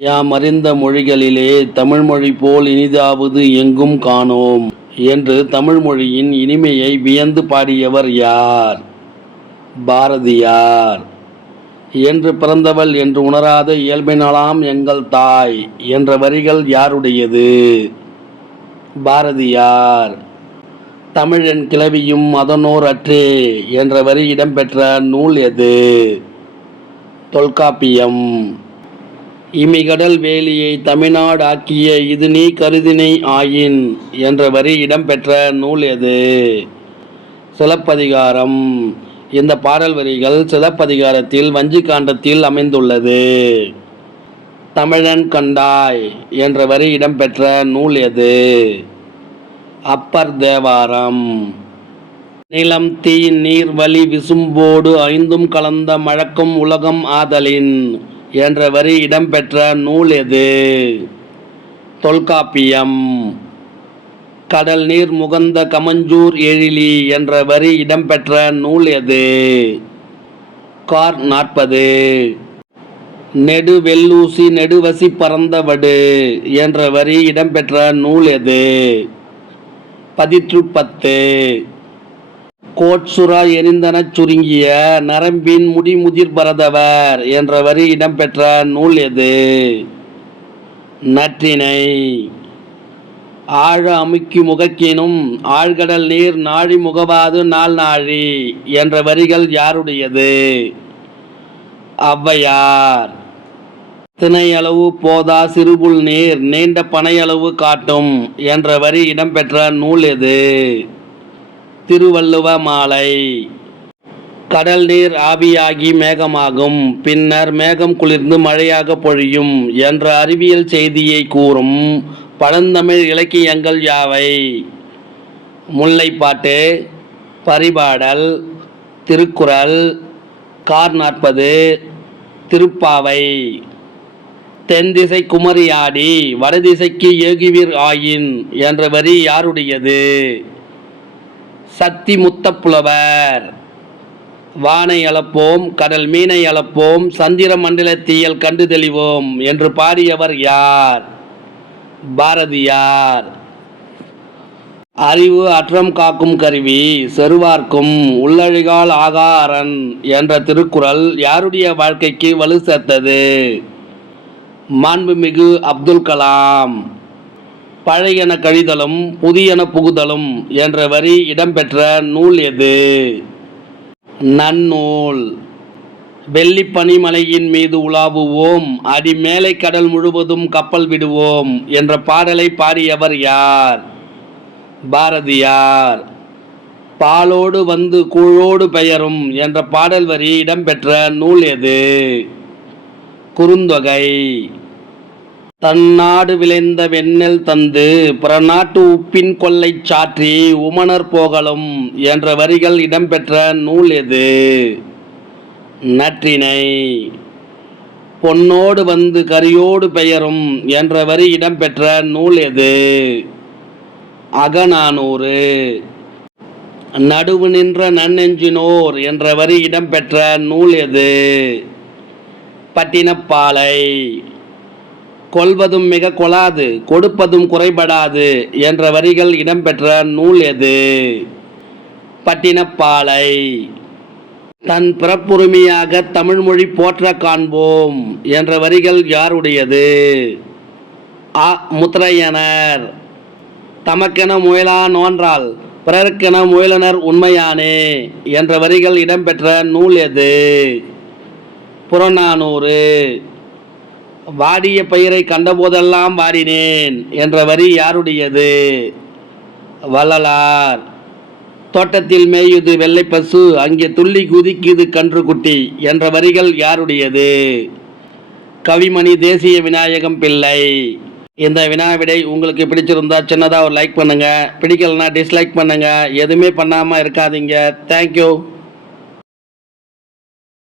யாம் அறிந்த மொழிகளிலே தமிழ்மொழி போல் இனிதாவது எங்கும் காணோம் என்று தமிழ்மொழியின் இனிமையை வியந்து பாடியவர் யார்? பாரதியார். என்று பிறந்தவள் என்று உணராத இயல்பினாலாம் எங்கள் தாய் என்ற வரிகள் யாருடையது? பாரதியார். தமிழன் கிளவியும் அதனோர் அற்றே என்ற வரி இடம்பெற்ற நூல் எது? தொல்காப்பியம். இமிகடல் வேலியை தமிழ்நாடு ஆக்கிய இது நீ கருதினை ஆயின் என்ற வரி இடம்பெற்ற நூல் எது? சிலப்பதிகாரம். இந்த பாடல் வரிகள் சிலப்பதிகாரத்தில் வஞ்சிக்காண்டத்தில் அமைந்துள்ளது. தமிழன் கண்டாய் என்ற வரி இடம்பெற்ற நூல் எது? அப்பர் தேவாரம். நிலம் தீ நீர் வழி விசும்போடு ஐந்தும் கலந்த மழக்கும் உலகம் ஆதலின் என்ற வரி இடம்பெற்ற நூல் எது? தொல்காப்பியம். கடல் நீர் முகந்த கமஞ்சூர் எழிலி என்ற வரி இடம்பெற்ற நூல் எது? கார் 40. நெடு வெள்ளூசி நெடுவசி பறந்தவடு என்ற வரி இடம்பெற்ற நூல் எது? பதிற்று 10. கோட்சுரா எரிந்தனச் சுருங்கிய நரம்பின் முடிமுதிர் பரதவர் என்ற வரி இடம்பெற்ற நூல் எது? நற்றிணை. ஆழ அமுக்கி முகக்கினும் ஆழ்கடல் நீர் நாழி முகவாது நாள் நாழி என்ற வரிகள் யாருடையது? ஔவையார். திணையளவு போதா சிறுபுல் நீர் நீண்ட பனையளவு காட்டும் என்ற வரி இடம்பெற்ற நூல் எது? திருவள்ளுவ மாலை. கடல் நீர் ஆவியாகி மேகமாகும், பின்னர் மேகம் குளிர்ந்து மழையாக பொழியும் என்ற அறிவியல் செய்தியை கூறும் பழந்தமிழ் இலக்கியங்கள் யாவை? முல்லைப்பாட்டு, பரிபாடல், திருக்குறள், கார் 40, திருப்பாவை. தென்திசை குமரியாடி வடதிசைக்கு ஏகுவீர் ஆயின் என்ற வரி யாருடையது? சத்தி முத்தப்புலவர். வானை அளப்போம் கடல் மீனை அளப்போம் சந்திர மண்டலத்தியல் கண்டு தெளிவோம் என்று பாடியவர் யார்? பாரதியார். அறிவு அற்றம் காக்கும் கருவி செருவார்க்கும் உள்ளழிகால் ஆகா அரண் என்ற திருக்குறள் யாருடைய வாழ்க்கைக்கு வலு சேர்த்தது? மாண்புமிகு அப்துல் கலாம். பழையன கழிதலும் புதியன புகுதலும் என்ற வரி இடம்பெற்ற நூல் எது? நன்னூல். வெள்ளி பனிமலையின் மீது உலாவுவோம் அடி மேலை கடல் முழுவதும் கப்பல் விடுவோம் என்ற பாடலை பாடியவர் யார்? பாரதியார். பாலோடு வந்து கூழோடு பெயரும் என்ற பாடல் வரி இடம்பெற்ற நூல் எது? குறுந்தொகை. தன்னாடு விளைந்த வெண்ணெல் தந்து பிறநாட்டு உப்பின் கொள்ளை சாற்றி உமணர் போகலும் என்ற வரிகள் இடம்பெற்ற நூல் எது? நற்றிணை. பொன்னோடு வந்து கரியோடு பெயரும் என்ற வரி இடம்பெற்ற நூல் எது? அகநானூறு. நடுவு நின்ற நன்னெஞ்சினோர் என்ற வரி இடம்பெற்ற நூல் எது? பட்டினப்பாலை. கொள்வதும் மிக கொளாது கொடுப்பதும் குறைபடாது என்ற வரிகள் இடம்பெற்ற நூல் எது? பட்டினப்பாலை. தன் பிறப்புரிமையாக தமிழ்மொழி போற்ற காண்போம் என்ற வரிகள் யாருடையது? அ. முத்தரையனர். தமக்கென முயலா நோன்றால் பிறருக்கென முயலனர் உண்மையானே என்ற வரிகள் இடம்பெற்ற நூல் எது? புறநானூறு. வாடிய பயிரை கண்டபோதெல்லாம் வாடினேன் என்ற வரி யாருடையது? வள்ளலார். தோட்டத்தில் மேயுது வெள்ளை பசு அங்கே துள்ளி குதிக்குது கன்று குட்டி என்ற வரிகள் யாருடையது? கவிமணி தேசிய விநாயகம் பிள்ளை. இந்த வினாவிடை உங்களுக்கு பிடிச்சிருந்தா சின்னதாக ஒரு லைக் பண்ணுங்க, பிடிக்கலனா டிஸ்லைக் பண்ணுங்க, எதுவுமே பண்ணாமல் இருக்காதீங்க. தேங்க்யூ.